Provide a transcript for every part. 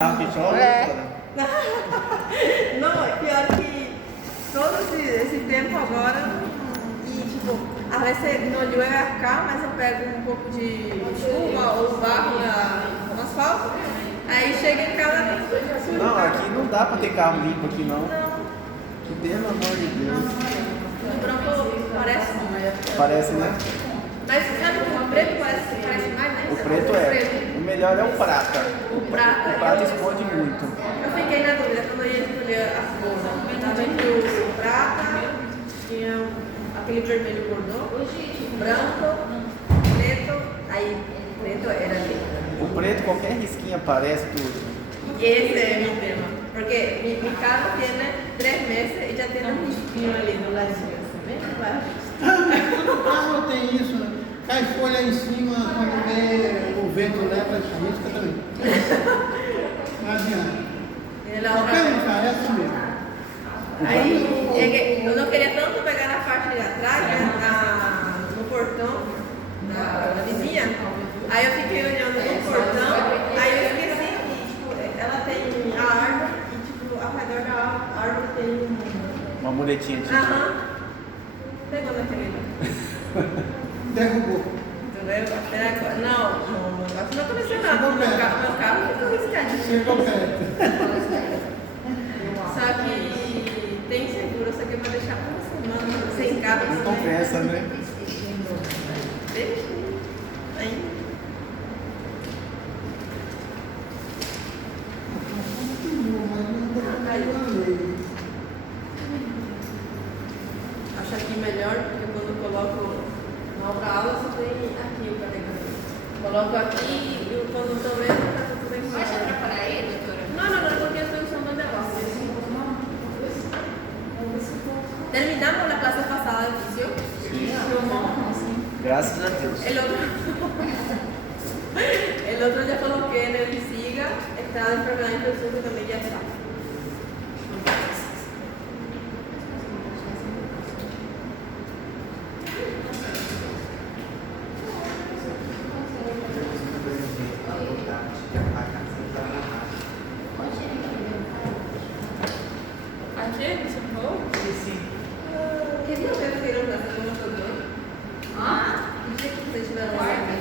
Que chove? Não, é pior que todo esse tempo agora e tipo, a veces não llueve acá, mas eu pego um pouco de chuva ou barro no asfalto, aí chega em casa tá tudo sujo. Não, aqui não dá pra ter carro limpo aqui não. Não. Pelo amor de Deus. O branco parece. Parece, né? Mas sabe que o preto parece mais, né? O preto é. O melhor é o prata. O prata. O prata esconde muito. Eu fiquei na dúvida quando eu ia escolher as cores. Tava entre o prata, tinha aquele vermelho bordô, branco, preto, aí preto era lindo. O preto, qualquer risquinha parece tudo. Esse é meu tema, porque mi carro tem 3 meses e já tem um risquinho ali no ladinho, bem embaixo. Todo carro tem isso, né? Cai folha em cima, quando vê o vento leva a risca também. Não adianta. Qualquer um carro é assim mesmo. Aí eu não queria tanto pegar na parte de atrás, né, no portão da vizinha. Aí eu fiquei olhando no portão, aí eu esqueci que tipo, ela tem a árvore e tipo, ao redor da árvore tem Uma muletinha de Aham. Pegou naquele. Derrubou. Entendeu? Até agora. Não aconteceu nada. Chegou Meu perto. carro ficou riscadinho. Chegou perto. Só que tem seguro, só que vai deixar por uma semana sem carro. Não compensa, né? Deixa. Aí. Acho aqui melhor, porque quando eu coloco na outra aula só tem aqui o carregador. Coloco aqui e quando eu estou vendo tá tudo bem. Vai te atrapalhar aí, doutora? Não, porque eu estou usando o negócio. Terminamos la clase pasada, ¿sí? Sim. Graças a Deus. El otro ya coloqué en el SIGA, está de enfermedad infecciosa que también ya está. Aqui, você falou? Sim. Queria ver se viram essa computador. Ah, no dia que vocês tiveram guarda?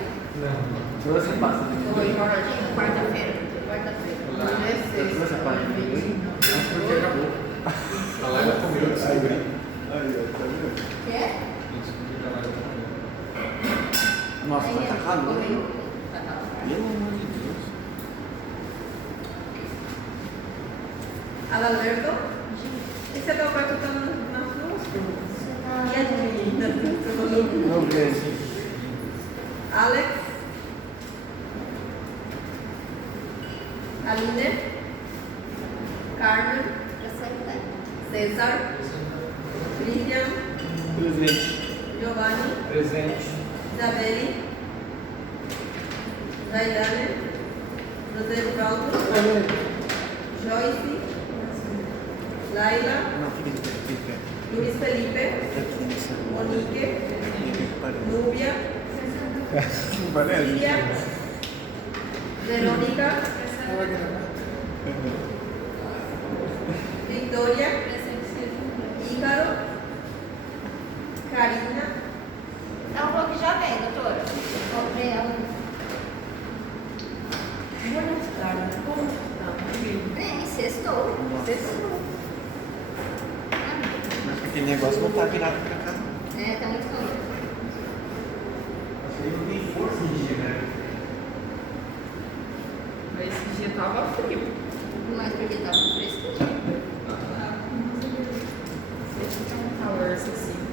Trouxe a pasta. Foi. Quarta-feira. Eu trouxe a pasta. A Laila comeu de descobrir. Quer? Nossa, mas tá calor. Tá calor. Pelo amor de Deus. Alerta. Esse é meu quarto que tá nas duas turmas. E a de menina? Não vejo. Alex. Aline. Carmen. César. Lilian. Presente. Giovanni. Presente. Isabelle. Zailane. José Valdo. Joyce. Laila. Não, fica de pé, fica de pé. Luiz Felipe. Aqui nessa. Monique. Parece. Núbia. Não parece? Lilia. Verônica. Victoria. Ícaro. Karina. É um pouco que já vem, doutora. Comprei ela. Buenas tardes. Como estão? Vem, sextou. Mas aquele negócio não tá virado pra cá. Não. É, tá muito calor. Ele não tem força de girar. Mas esse dia tava frio. Mas porque tava fresquinho. Tá um calor excessivo.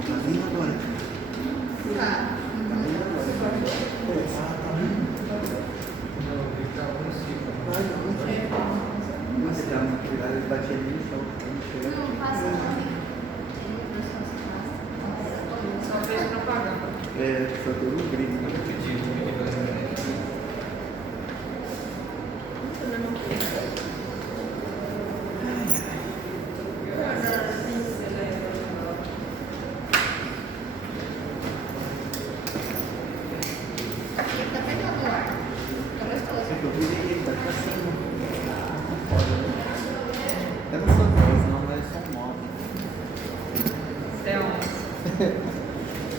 Tá vindo agora. Tá. Tá vindo agora. Mas dá uma cuidado, ele batia ali, só. Não, passa. fez propaganda. Sou tudo gringo. Tá pegando o ar. Tá gostoso. Eu vi ele, tá pra cima. Eu não sou dois, não, mas eu sou 9. Você é 11.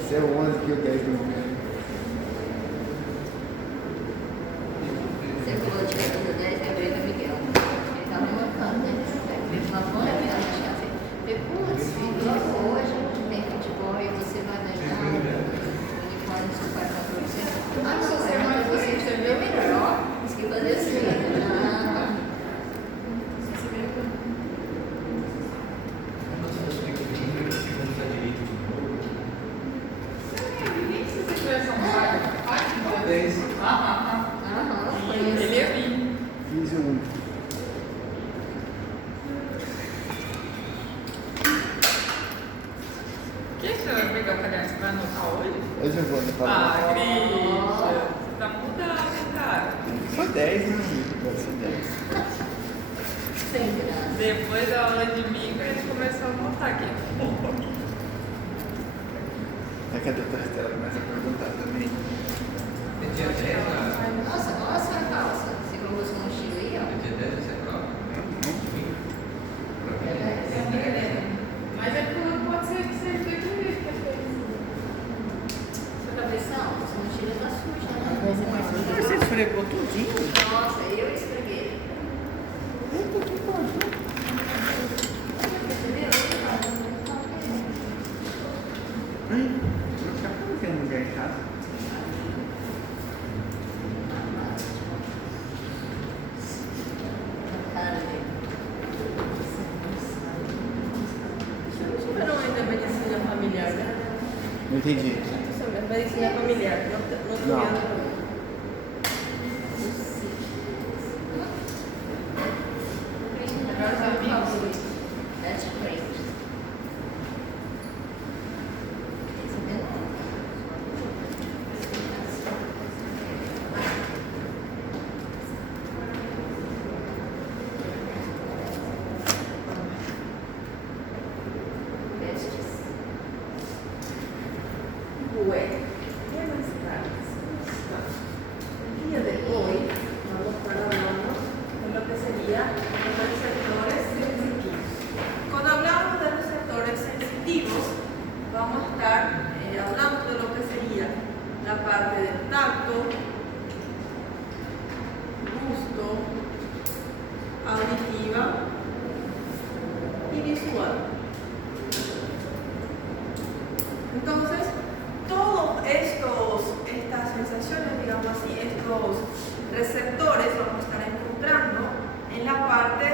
Você é o 11 que o 10 do meio. Você falou de camisa 10, lembrei do Miguel. Ele tava me marcando, né? Ele falou, bora, me dá uma chance. Eu falei, putz, filho, logo hoje tem futebol e você vai ganhar o uniforme do seu pai pra você. Ah, não, você manda você escreveu melhor. Isso que fazer assim. Ah, Se tivesse um pai, aham, foi isso. ele ia vir. 15 1. O que você vai pegar o caderno? Você vai anotar hoje? Hoje eu vou falar. Ah, Christian, você tá mudando, cara. Sou 10, né, amigo? Eu sou 10. Sem graça. Depois da aula de micro, a gente começou a montar aqui. É que a doutora Estela começa a perguntar também. Nossa, nossa, calça. Você colocou sua mochila aí, ó. Mas é porque pode ser que seja feito isso, que é feito. Sua cabeção, sua mochila tá suja, né? Você esfregou tudinho? Nossa, eu esfreguei. Vou ficar fazendo lugar em casa. Cara dele. Você não superou ainda a medicina familiar, né? Não entendi. Sobre a medicina familiar. Não. Não. Melhores amigos. That's great. Bueno, ¿qué más traes? El día de hoy vamos a estar hablando de lo que serían los receptores sensitivos. Cuando hablamos de receptores sensitivos, vamos a estar hablando de lo que sería la parte del tacto, gusto, auditiva y visual. Entonces, todas estas sensaciones, digamos así, estos receptores vamos a estar encontrando en la parte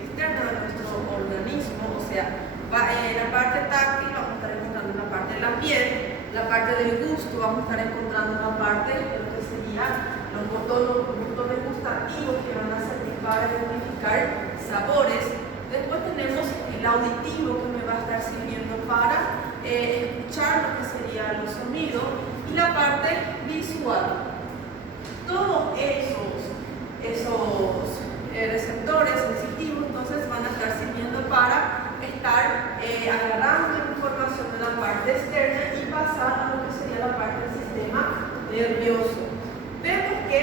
externa de nuestro organismo, o sea, en la parte táctil vamos a estar encontrando en la parte de la piel, la parte del gusto vamos a estar encontrando en la parte de lo que serían los botones gustativos que van a servir para identificar sabores. Después tenemos el auditivo que me va a estar sirviendo para escuchar lo que serían los sonidos y la parte visual. Todos esos receptores sensitivos entonces van a estar sirviendo para estar agarrando información de la parte externa y pasar a lo que sería la parte del sistema nervioso. Vemos que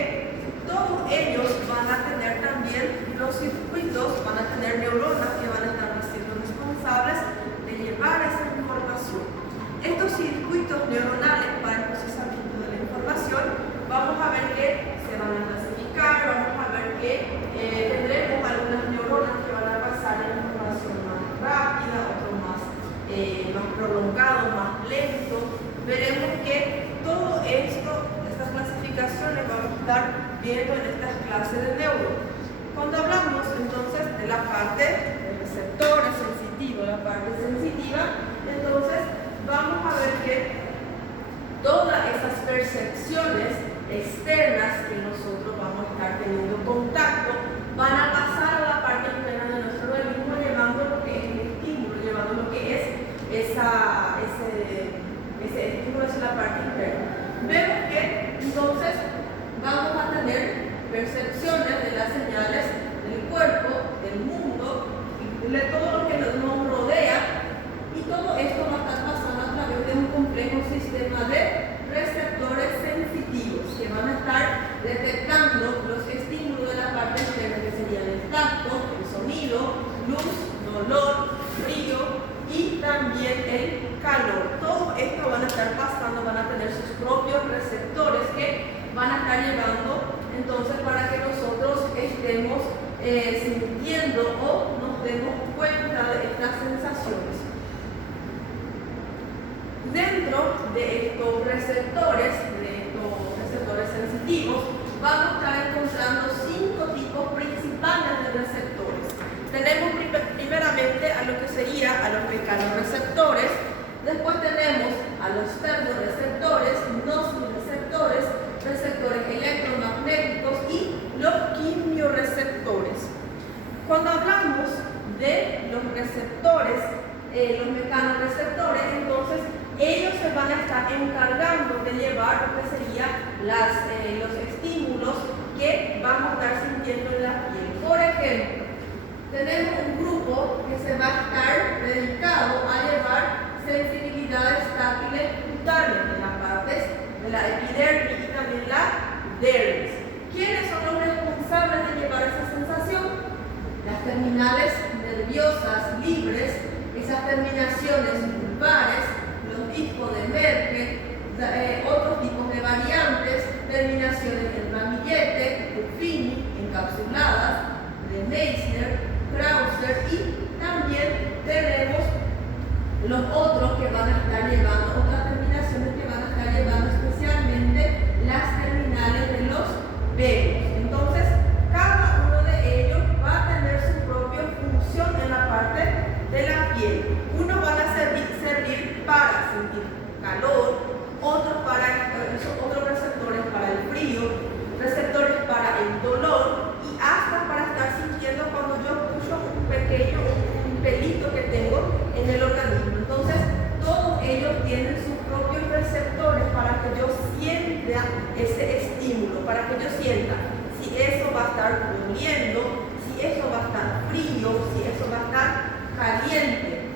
todos ellos van a tener también los circuitos, van a tener neuronas que van a estar siendo responsables de llevar esa información. Estos circuitos neuronales para el procesamiento de la información, vamos a ver que se van a clasificar, vamos a ver que tendremos algunas neuronas que van a pasar la información más rápida, otros más prolongado, más lento. Veremos que todo esto, estas clasificaciones, vamos a estar viendo en estas clases de neuro. Cuando hablamos entonces de la parte de receptores sensitivos, la parte sensitiva, entonces vamos a ver que todas esas percepciones externas que nosotros vamos a estar teniendo contacto van a pasar a la parte interna de nuestro organismo, llevando lo que es el estímulo, llevando lo que es ese Ese estímulo es la parte interna. Vemos que entonces vamos a tener percepciones de las señales del cuerpo, del mundo, de todo lo que nos rodea, y todo esto va a estar pasando a través de un complejo sistema de receptores sensitivos que van a estar detectando los estímulos de la parte externa, que serían el tacto, el sonido, luz, dolor, frío y también el calor. Todo esto van a estar pasando, van a tener sus propios receptores que van a estar llevando entonces para que nosotros estemos sintiendo o nos demos cuenta de estas sensaciones. Dentro de estos receptores sensitivos, vamos a estar encontrando 5 tipos principales de receptores. Tenemos primeramente a lo que sería a los mecanorreceptores, después tenemos a los ferroreceptores, nociceptores, receptores electromagnéticos y los quimioreceptores. Cuando hablamos de los receptores, los mecanorreceptores, entonces ellos se van a estar encargando de llevar lo que serían los estímulos que vamos a estar sintiendo en la piel. Por ejemplo, tenemos un grupo que se va a estar dedicado a llevar sensibilidades táctiles cutáneas en las partes de la epidermis y también la dermis. ¿Quiénes son los responsables de llevar esa sensación? Las terminales nerviosas libres, esas terminaciones vulvares, los discos de Merkel, otros tipos de variantes, terminaciones del ramillete, Ruffini, encapsuladas, de Meissner, Krauser, y también tenemos los otros que van a estar llevando, otras terminaciones que van a estar llevando especialmente las terminales de los velos. Entonces, cada uno de ellos va a tener su propia función en la parte de la piel. Unos van a servir para sentir calor, otros receptores para el frío, receptores para el dolor y hasta para estar sintiendo cuando yo escucho un pelito que tengo en el organismo. Entonces, todos ellos tienen sus propios receptores para que yo sienta ese estímulo, para que yo sienta si eso va a estar doliendo, si eso va a estar frío, si eso va a estar caliente.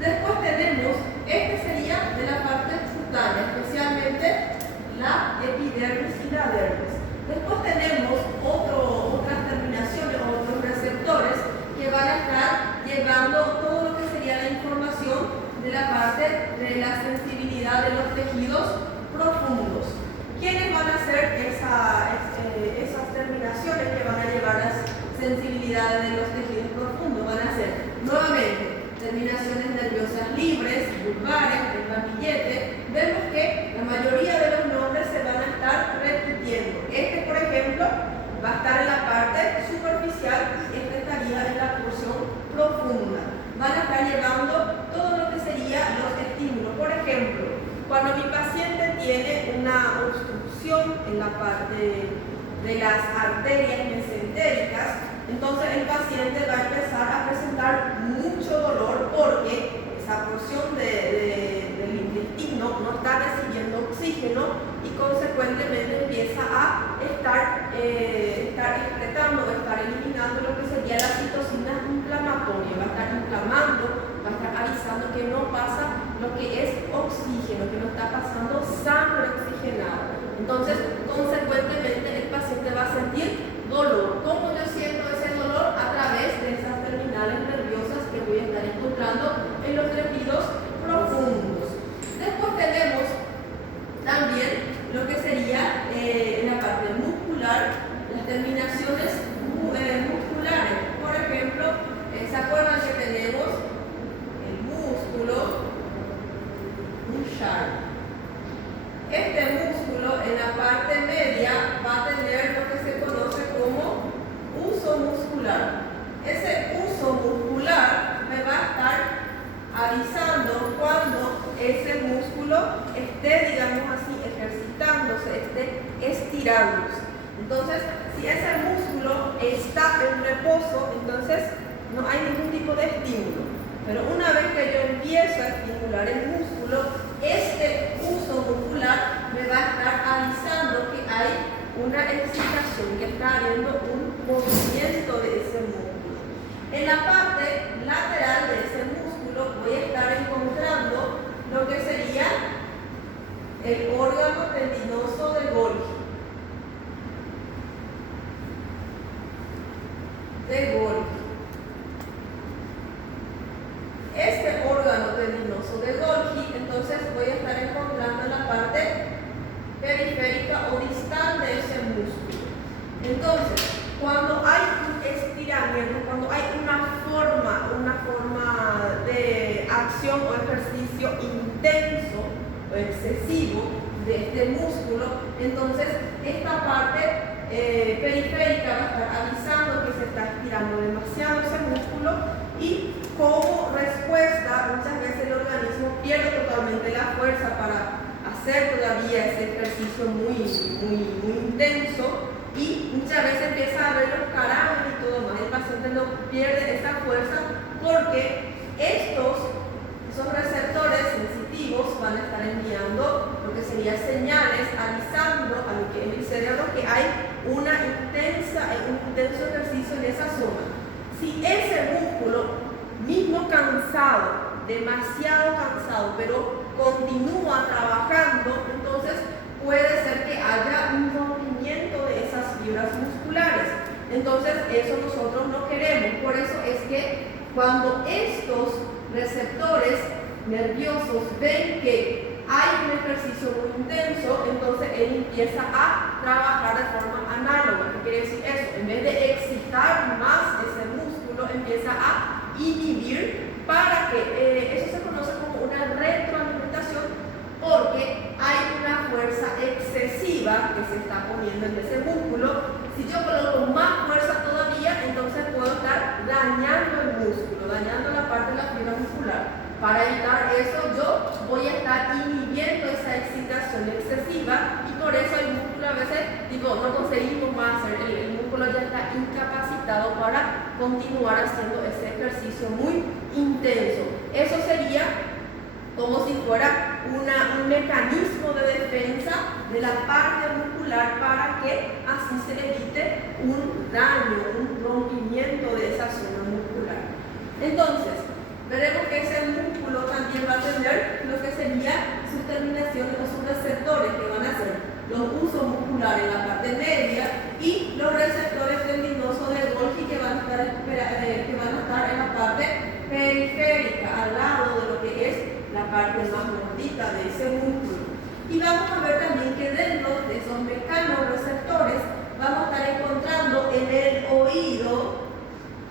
Después tenemos, este sería de la parte cutánea, especialmente la epidermis y la dermis. Después tenemos otras terminaciones, otros receptores que van a estar llevando todo lo que sería la información de la parte de la sensibilidad de los tejidos profundos. ¿Quiénes van a ser esas terminaciones que van a llevar las sensibilidades de los tejidos profundos? Van a ser nuevamente terminaciones nerviosas libres, vulvares, del ramillete. Vemos que la mayoría de los nombres se van a estar repitiendo. Este, por ejemplo, va a estar en la parte superficial y este estaría en la porción profunda. Van a estar llevando todo lo que serían los estímulos. Por ejemplo, cuando mi paciente tiene una obstrucción en la parte de las arterias mesentéricas, entonces el paciente va a empezar a presentar mucho dolor porque esa porción del intestino no está recibiendo oxígeno y consecuentemente empieza a estar excretando, estar eliminando lo que sería la citocina inflamatoria, va a estar inflamando, va a estar avisando que no pasa lo que es oxígeno, que no está pasando sangre oxigenada. Entonces, consecuentemente el paciente va a sentir dolor. ¿Cómo yo siento ese dolor? A través de esas terminales nerviosas que voy a estar encontrando en los tejidos profundos. Después tenemos también lo que sería en la parte muscular, las terminaciones musculares. Por ejemplo, ¿se acuerdan que tenemos el músculo Bouchard? Este músculo en la parte media va a tener lo que se conoce como uso muscular. Ese uso muscular me va a estar avisando cuando ese músculo esté, digamos así, ejercitándose, esté estirándose. Entonces, si ese músculo está en reposo, entonces no hay ningún tipo de estímulo. Pero una vez que yo empiezo a estimular el músculo, este uso muscular me va a estar avisando que hay una excitación, que está habiendo un movimiento de ese músculo. En la parte lateral de ese músculo voy a estar encontrando lo que sería el órgano tendinoso de Golgi. Este órgano tendinoso de Golgi, entonces voy a estar encontrando en la parte periférica o distal de ese músculo. Entonces, cuando hay un estiramiento, cuando hay una forma de acción o ejercicio intenso o excesivo de este músculo, entonces esta parte periférica va a estar avisando que se está estirando demasiado ese músculo y como respuesta muchas veces el organismo pierde totalmente la fuerza para hacer todavía ese ejercicio muy intenso y muchas veces empieza a ver los calambres y todo más. El paciente no pierde esa fuerza porque esos receptores sensitivos van a estar enviando lo que serían señales avisando a lo que es el cerebro que hay un intenso ejercicio en esa zona. Si ese músculo, mismo cansado, demasiado cansado, pero continúa trabajando, entonces puede ser que haya un rompimiento de esas fibras musculares. Entonces eso nosotros no queremos. Por eso es que cuando estos receptores nerviosos ven que hay un ejercicio muy intenso, entonces él empieza a trabajar de forma análoga. ¿Qué quiere decir eso? En vez de excitar más ese músculo, empieza a inhibir para que eso se conoce como una retroalimentación, porque hay una fuerza excesiva que se está poniendo en ese músculo. Si yo coloco más fuerza todavía, entonces puedo estar dañando el músculo, dañando la parte de la fibra muscular. Para evitar eso, yo voy a estar inhibiendo esa excitación excesiva y por eso el músculo a veces, no conseguimos más hacer, el músculo ya está incapacitado para continuar haciendo ese ejercicio muy intenso. Eso sería como si fuera un mecanismo de defensa de la parte muscular para que así se evite un daño, un rompimiento de esa zona muscular. Entonces, veremos que ese músculo también va a tener lo que sería sus terminaciones o sus receptores, que van a ser los usos musculares en la parte media y los receptores tendinosos de Golgi que van a estar en la parte periférica, al lado de lo que es la parte más gordita de ese músculo. Y vamos a ver también que dentro de esos mecanorreceptores vamos a estar encontrando en el oído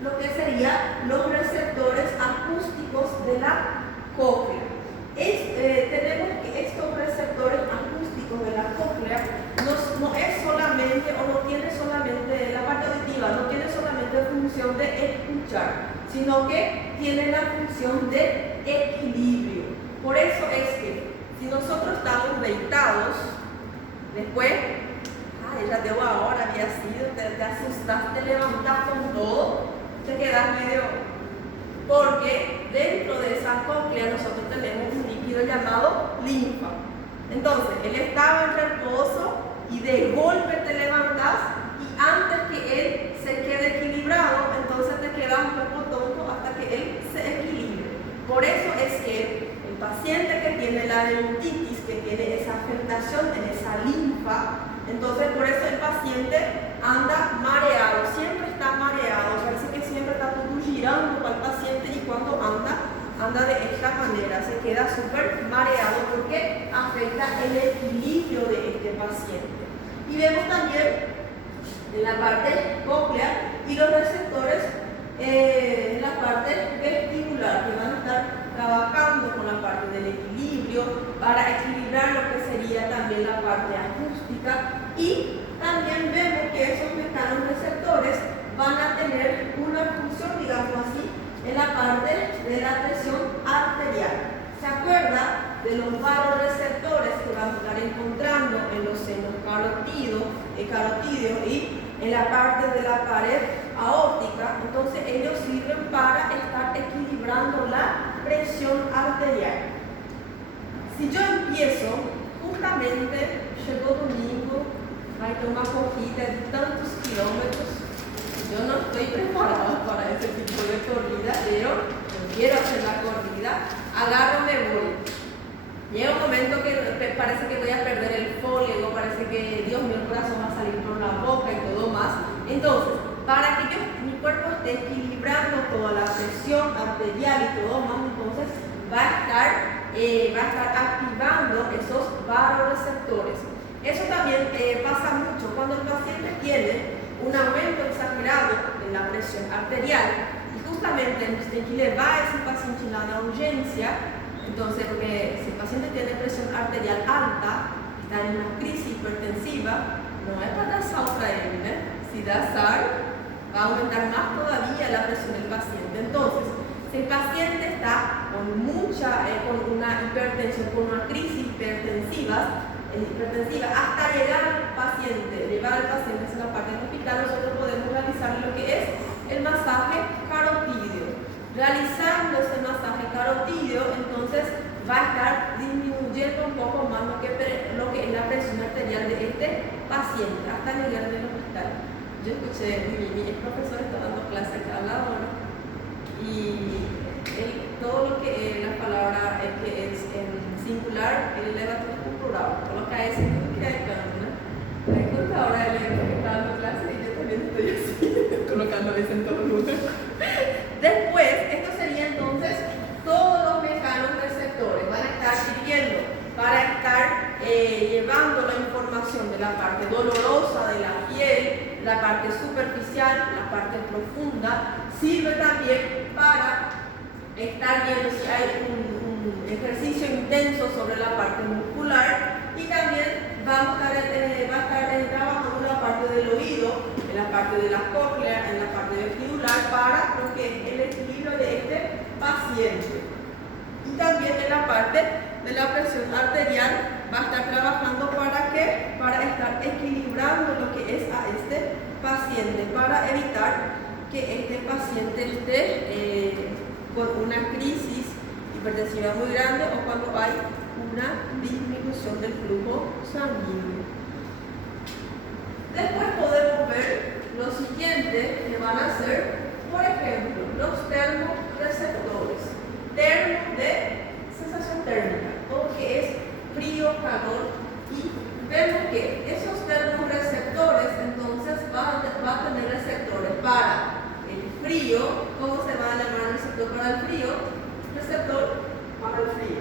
lo que serían los receptores acústicos de la cóclea. Tenemos que estos receptores acústicos de la cóclea no es solamente, o no tiene solamente, la parte auditiva no tiene solamente función de escuchar, sino que tiene la función de equilibrio. Por eso es que si nosotros estamos deitados, después, ya debo ahora, había sido, te asustas, te levantas con todo, te quedas medio, porque dentro de esa cóclea nosotros tenemos un líquido llamado linfa. Entonces, él estaba en reposo y de golpe te levantas y antes que él se quede equilibrado, entonces te quedas un poco tonto hasta que él se equilibre. Por eso es que el paciente que tiene la adenoiditis, que tiene esa afectación en esa linfa, entonces por eso el paciente anda mareado, siempre está mareado, parece que siempre está todo girando para el paciente y cuando anda de esta manera, se queda súper mareado porque afecta el equilibrio de este paciente. Y vemos también en la parte cóclea y los receptores en la parte vestibular que van a estar trabajando con la parte del equilibrio para equilibrar lo que sería también la parte acústica, y también vemos que esos mecanorreceptores van a tener una función, digamos así, en la parte de la presión arterial. ¿Se acuerda de los varoreceptores que vamos a estar encontrando en los senos carotídeos y en la parte de la pared aórtica? Entonces ellos sirven para estar equilibrando la presión arterial. Si yo empiezo, justamente llegó domingo, hay una corrida de tantos kilómetros. Yo no estoy preparada para ese tipo de corrida, pero yo quiero hacer la corrida, agarro, me voy. Llega un momento que parece que voy a perder el fólico, parece que, Dios mío, el corazón va a salir por la boca y todo más. Entonces, para que mi cuerpo esté equilibrando toda la presión arterial y todo más, entonces va a estar activando esos vasoreceptores. Eso también pasa mucho cuando el paciente tiene un aumento exagerado de la presión arterial y justamente nos tiene que llevar a ese paciente a la urgencia. Entonces, porque si el paciente tiene presión arterial alta, está en una crisis hipertensiva, no es para dar sal para él, ¿eh? Si da sal, va a aumentar más todavía la presión del paciente. Entonces, si el paciente está con una hipertensión, con una crisis hipertensiva, hasta llevar al paciente hacia la parte del hospital, nosotros podemos realizar lo que es el masaje carotídeo. Realizando ese masaje carotídeo, entonces va a estar disminuyendo un poco más lo que es la presión arterial de este paciente hasta llegar al hospital. Yo escuché, mi profesor está dando clase acá a la hora y todo lo que es la palabra que es en singular, él eleva todo como plural, coloca ese y todo que hay acá, ¿no? Ahora él está dando clase y yo también estoy así, colocando eso en todo lugar. Después, esto sería entonces todos los mecanorreceptores van a estar sirviendo para estar llevando la información de la parte dolorosa de la piel, la parte superficial, la parte profunda. Sirve también para estar viendo si hay un ejercicio intenso sobre la parte muscular y también va a estar trabajando en la parte del oído, en la parte de la córnea, en la parte vestibular para lo que es el equilibrio de este paciente. Y también en la parte de la presión arterial va a estar trabajando para ¿qué? Para estar equilibrando lo que es a este paciente, para evitar que este paciente esté con una crisis hipertensiva muy grande o cuando hay una disminución del flujo sanguíneo. Después podemos ver lo siguiente que van a ser, por ejemplo, los termorreceptores. Termo de sensación térmica, todo lo que es frío, calor, y vemos que esos termorreceptores entonces va a tener receptores para el frío. ¿Cómo se va a llamar el receptor para el frío? Receptor para el frío.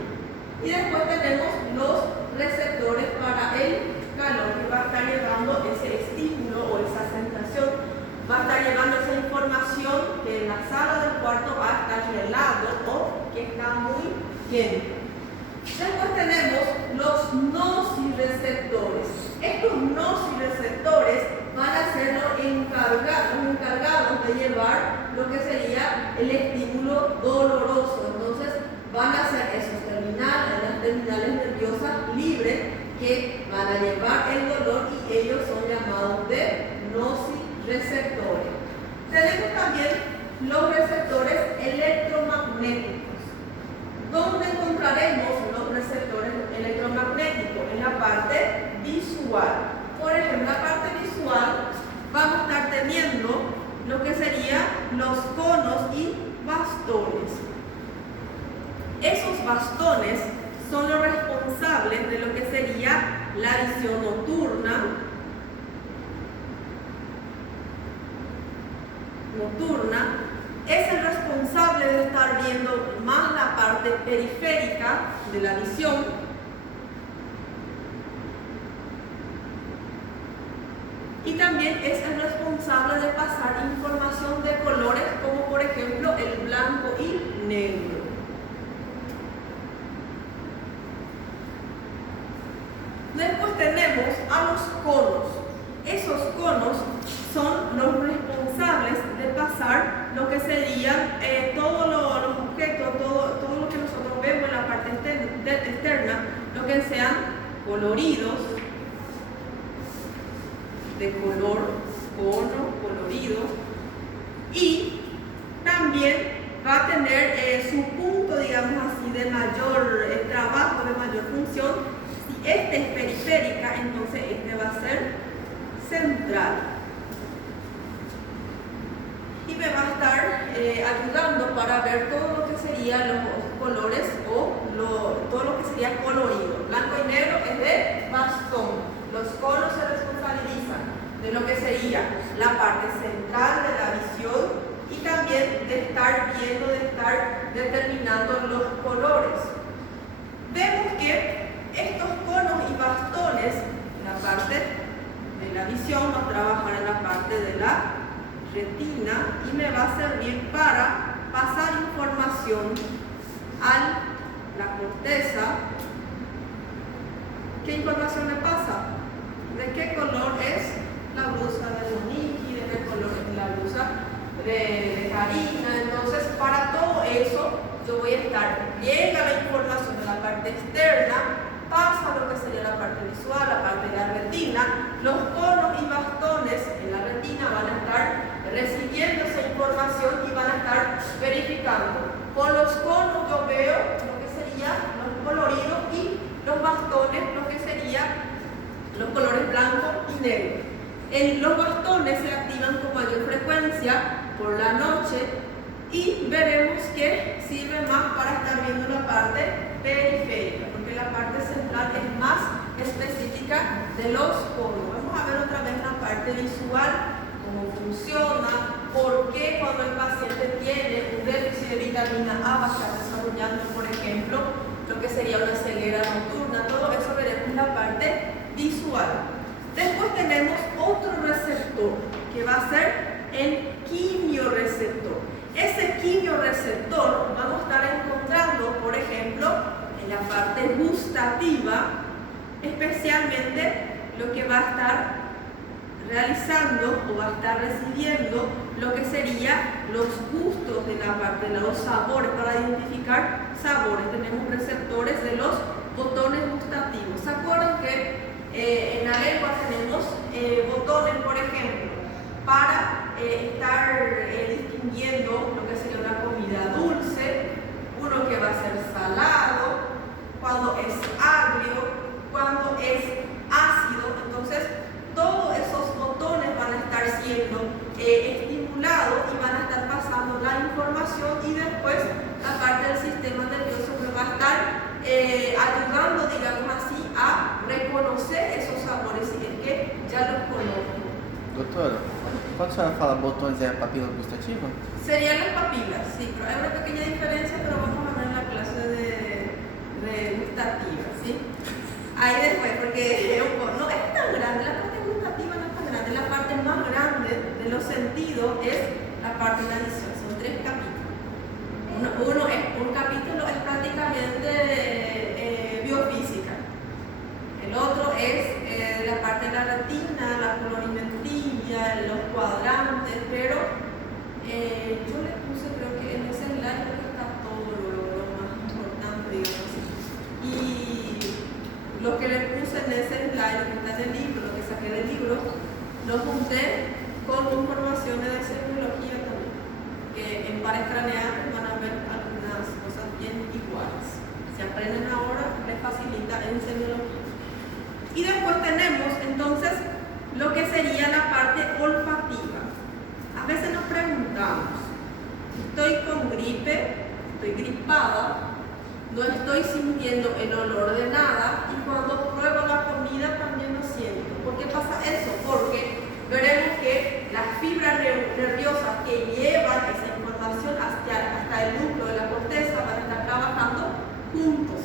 Y después tenemos los receptores para el calor, que va a estar llevando ese estímulo o esa sensación, va a estar llevando esa información que en la sala del cuarto va a estar helado o que está muy quente. Después tenemos los nociceptores. Estos nociceptores van a ser los encargados de llevar lo que sería el estímulo doloroso. Entonces van a ser esos las terminales nerviosas libres que van a llevar el dolor y ellos son llamados de nociceptores. Tenemos también los receptores electromagnéticos. ¿Dónde encontraremos los receptores electromagnéticos? En la parte visual. Por ejemplo, en la parte visual vamos a estar teniendo lo que serían los conos y bastones. Esos bastones son los responsables de lo que sería la visión nocturna, es el responsable de estar viendo más la parte periférica de la visión. Y también es el responsable de pasar información de colores como por ejemplo el blanco y negro. Después tenemos a los conos. Esos conos son los responsables de pasar lo que serían todos los objetos, todo lo que nosotros vemos en la parte externa, lo que sean coloridos, de color, cono, colorido, y también va a tener su punto, digamos así, de mayor trabajo, de mayor función visión. Si este es periférica, entonces este va a ser central. Y me va a estar ayudando para ver todo lo que serían los colores o todo lo que sería colorido. Blanco y negro es de bastón. Los conos se responsabilizan de lo que sería la parte central de la visión y también de estar viendo, de estar determinando los colores. Vemos que estos conos y bastones, en la parte de la visión, va a trabajar en la parte de la retina y me va a servir para pasar información a la corteza. ¿Qué información le pasa? ¿De qué color es la blusa de Monique? ¿De qué color es la blusa de Karina? Entonces, para todo eso, yo voy a estar, llega la información de la parte externa, pasa lo que sería la parte visual, la parte de la retina, los conos y bastones en la retina van a estar recibiendo esa información y van a estar verificando. Con los conos yo veo lo que sería los coloridos y los bastones lo que sería los colores blanco y negro. Los bastones se activan con mayor frecuencia por la noche y veremos que sirve más para estar viendo la parte periférica, porque la parte central es más específica de los conos. Vamos a ver otra vez la parte visual, cómo funciona, por qué cuando el paciente tiene un déficit de vitamina A va a estar desarrollando, por ejemplo, lo que sería una ceguera nocturna. Todo eso veremos en la parte visual. Después tenemos otro receptor que va a ser el quimioreceptor. Ese quimioreceptor vamos a estar encontrando, por ejemplo, en la parte gustativa, especialmente lo que va a estar realizando o va a estar recibiendo lo que serían los gustos de la parte de los sabores, para identificar sabores. Tenemos receptores de los botones gustativos. ¿Se acuerdan que en la lengua tenemos botones, por ejemplo, para estar distinguiendo lo que sería una comida dulce, uno que va a ser salado, cuando es agrio, cuando es ácido? Entonces, todos esos botones van a estar siendo estimulados y van a estar pasando la información, y después la parte del sistema nervioso me va a estar ayudando, digamos así, a reconocer esos sabores, si es que ya los conozco. Doutora, quando a senhora fala botões é a papila gustativa? Serían las papilas, sí, pero hay una pequeña diferencia, pero vamos a ver en la clase de gustativa, ¿sí? Ahí después, porque no es tan grande, la parte gustativa no es tan grande, la parte más grande de los sentidos es la parte de la visión, son 3 capítulos. Un capítulo es prácticamente biofísica, el otro es la parte de la retina, la colorimetría, los cuadrantes, pero yo le puse, creo que en ese slide creo que está todo lo más importante, digamos así. Y lo que le puse en ese slide, lo que está en el libro, lo que saqué del libro, lo junté con informaciones de semiología también, que en pares craneales van a ver algunas cosas bien iguales. Si aprenden ahora, les facilita en semiología. Y después tenemos entonces lo que sería la parte olfativa. A veces nos preguntamos, estoy con gripe, estoy gripada, no estoy sintiendo el olor de nada, y cuando pruebo la comida también lo siento. ¿Por qué pasa eso? Porque veremos que las fibras nerviosas que llevan esa información hasta el núcleo de la corteza van a estar trabajando juntos.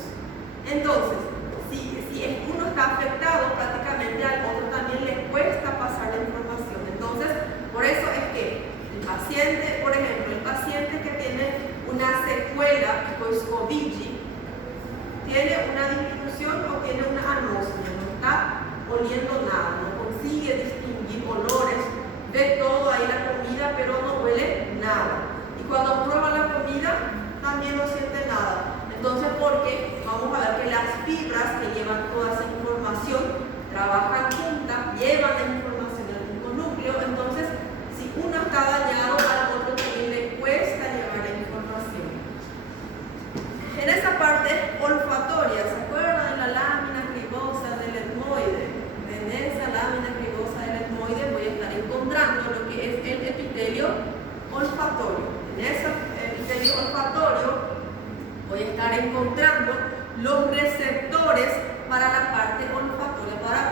Entonces, si uno está afectado, prácticamente al otro también le cuesta pasar la información. Entonces, por eso es que el paciente, por ejemplo, el paciente que tiene una secuela post-COVID, tiene una disminución o tiene una anoxia, no está oliendo nada, no consigue distinguir olores, ve todo ahí la comida, pero no huele nada. Y cuando prueba la comida, también no siente nada. Entonces, porque vamos a ver que las fibras que llevan toda esa información trabajan juntas, llevan la información al mismo núcleo. Entonces, si uno está dañado, al otro también le cuesta llevar la información. En esa parte olfatoria, ¿se acuerdan de la olfatorio. En ese epitelio olfatorio voy a estar encontrando los receptores para la parte olfatoria, para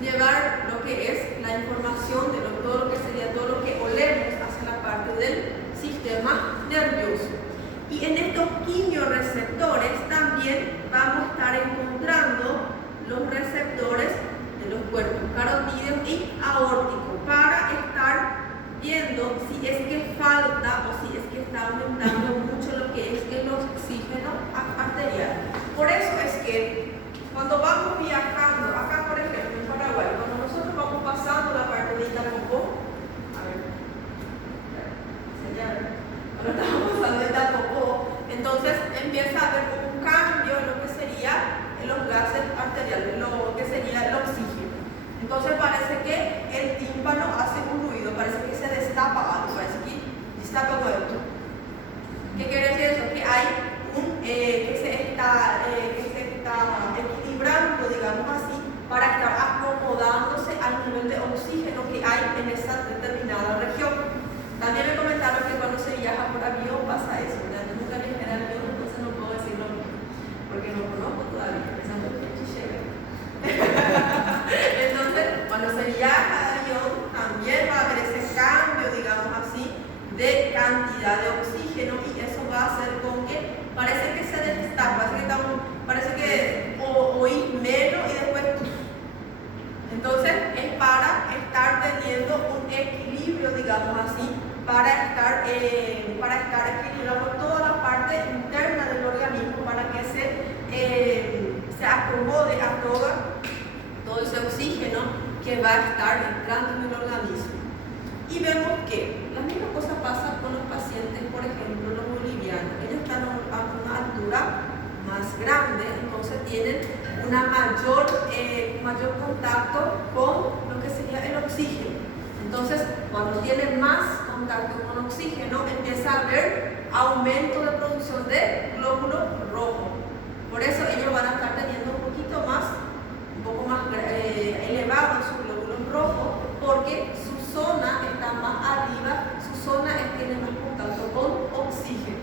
llevar lo que es la información de todo lo que sería todo lo que olemos hacia la parte del sistema nervioso. Y en estos quimioreceptores también vamos a estar encontrando los receptores de los cuerpos carotídeos y aórticos para estar viendo si es que falta o si es que está aumentando mucho lo que es el oxígeno arterial. Por eso es que cuando vamos viajando, acá por ejemplo en Paraguay, cuando nosotros vamos pasando la parte de Itapopó, cuando estamos pasando de Itapopó, entonces empieza a haber un cambio en lo que sería en los gases arteriales, lo que sería el oxígeno. Entonces parece que el tímpano hace un ruido, parece que se destapa algo, parece que está todo esto. ¿Qué quiere decir eso? Que hay que se está equilibrando, digamos así, para estar acomodándose al nivel de oxígeno que hay en esa determinada región. También me comentaron que cuando se viaja por avión pasa eso, ¿verdad? Yo nunca viajé en avión, entonces no puedo decir lo mismo, porque no conozco todavía, pensando que llega. Entonces, cuando se viaja de avión, también va a haber ese cambio, digamos así, de cantidad de oxígeno, y eso va a hacer con que parece que se destapa, parece que oís menos y después. Entonces, es para estar teniendo un equilibrio, digamos así, para estar equilibrando toda la parte interna del organismo para que se acomode a todo ese oxígeno que va a estar entrando en el organismo. Y vemos que la misma cosa pasa con los pacientes, por ejemplo, los bolivianos. Ellos están a una altura más grande, entonces tienen una mayor contacto con lo que sería el oxígeno. Entonces, cuando tienen más contacto con oxígeno, empieza a haber aumento de producción de glóbulos rojos. Por eso ellos van a estar teniendo un poco más elevados sus glóbulos rojos, porque su zona está más arriba, su zona tiene más contacto con oxígeno.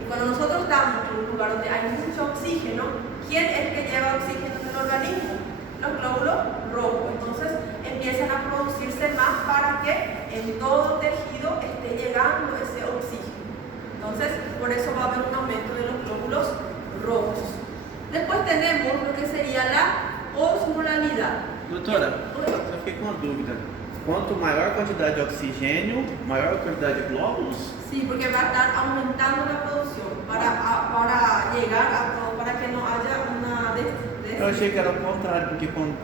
Y cuando nosotros estamos en un lugar donde hay mucho oxígeno, ¿quién es el que lleva oxígeno en el organismo? Los glóbulos rojos. Entonces empiezan a producirse más para que en todo tejido esté llegando ese oxígeno. Entonces, por eso va a haber un aumento de los glóbulos rojos. Después tenemos lo que sería la osmolalidad. Doutora, só fiquei com uma dúvida. Quanto maior a quantidade de oxigênio, maior a quantidade de glóbulos? Sí, porque va a estar aumentando la producción para llegar a todo, para que no haya una Eu achei que era o contrário, porque como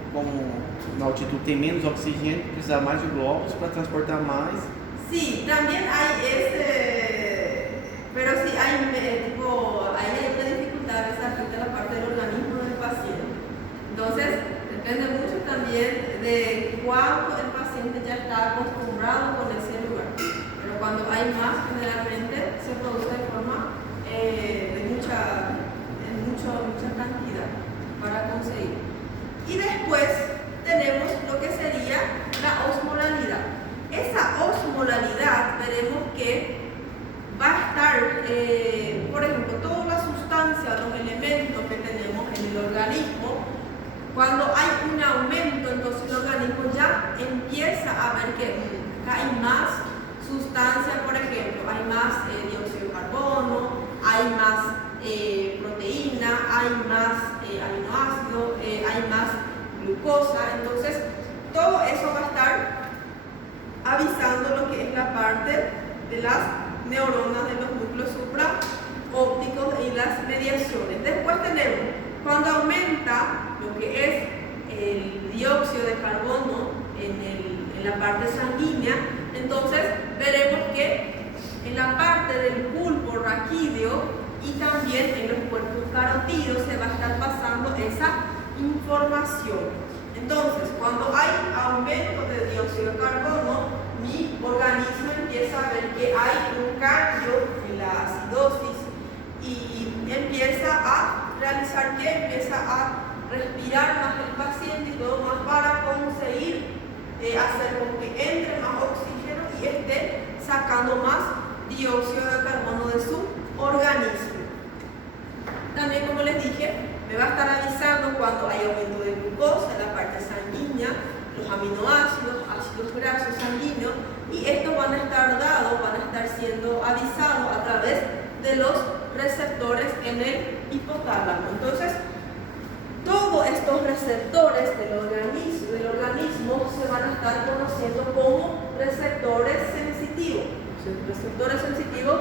na altitude tem menos oxigênio, precisa mais de glóbulos para transportar mais. Sí, también hay pero sí hay ahí hay una dificultad de salir de la parte del organismo del paciente. Entonces, depende mucho también de cuánto el paciente ya está acostumbrado con ese lugar. Pero cuando hay más, generalmente se produce de forma de mucha cantidad para conseguir. Y después tenemos lo que sería la osmolalidad. Esa osmolalidad veremos que va a estar, por ejemplo, toda la sustancia, los elementos que tenemos en el organismo. Cuando hay un aumento, entonces el organismo ya empieza a ver que hay más sustancia, por ejemplo, hay más dióxido de carbono, hay más proteína, hay más aminoácidos, hay más glucosa. Entonces, todo eso va a estar avisando lo que es la parte de las neuronas de los núcleos supraópticos y las mediaciones. Después tenemos, cuando aumenta lo que es el dióxido de carbono en la parte sanguínea, entonces veremos que en la parte del bulbo raquídeo y también en los cuerpos carotídeos se va a estar pasando esa información. Entonces, cuando hay aumento de dióxido de carbono, mi organismo empieza a ver que hay un cambio en la acidosis y empieza a realizar que empieza a respirar más el paciente y todo más para conseguir hacer con que entre más oxígeno y esté sacando más dióxido de carbono de su organismo. También, como les dije, me va a estar avisando cuando hay aumento de glucosa en la parte sanguínea, los aminoácidos, ácidos grasos sanguíneos, y estos van a estar dados, van a estar siendo avisados a través de los receptores en el hipotálamo. Entonces, todos estos receptores del organismo se van a estar conociendo como receptores sensitivos. Los receptores sensitivos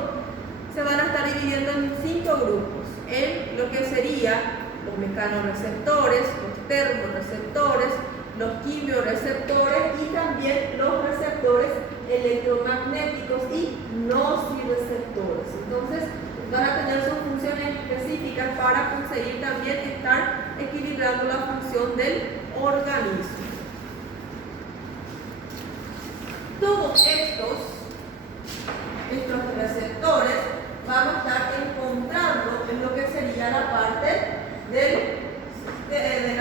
se van a estar dividiendo en 5 grupos, en lo que serían los mecanorreceptores, los termorreceptores, los quimioreceptores y también los receptores electromagnéticos y nociceptores. Entonces, van a tener sus funciones específicas para conseguir también estar equilibrando la función del organismo. Todos estos receptores van a estar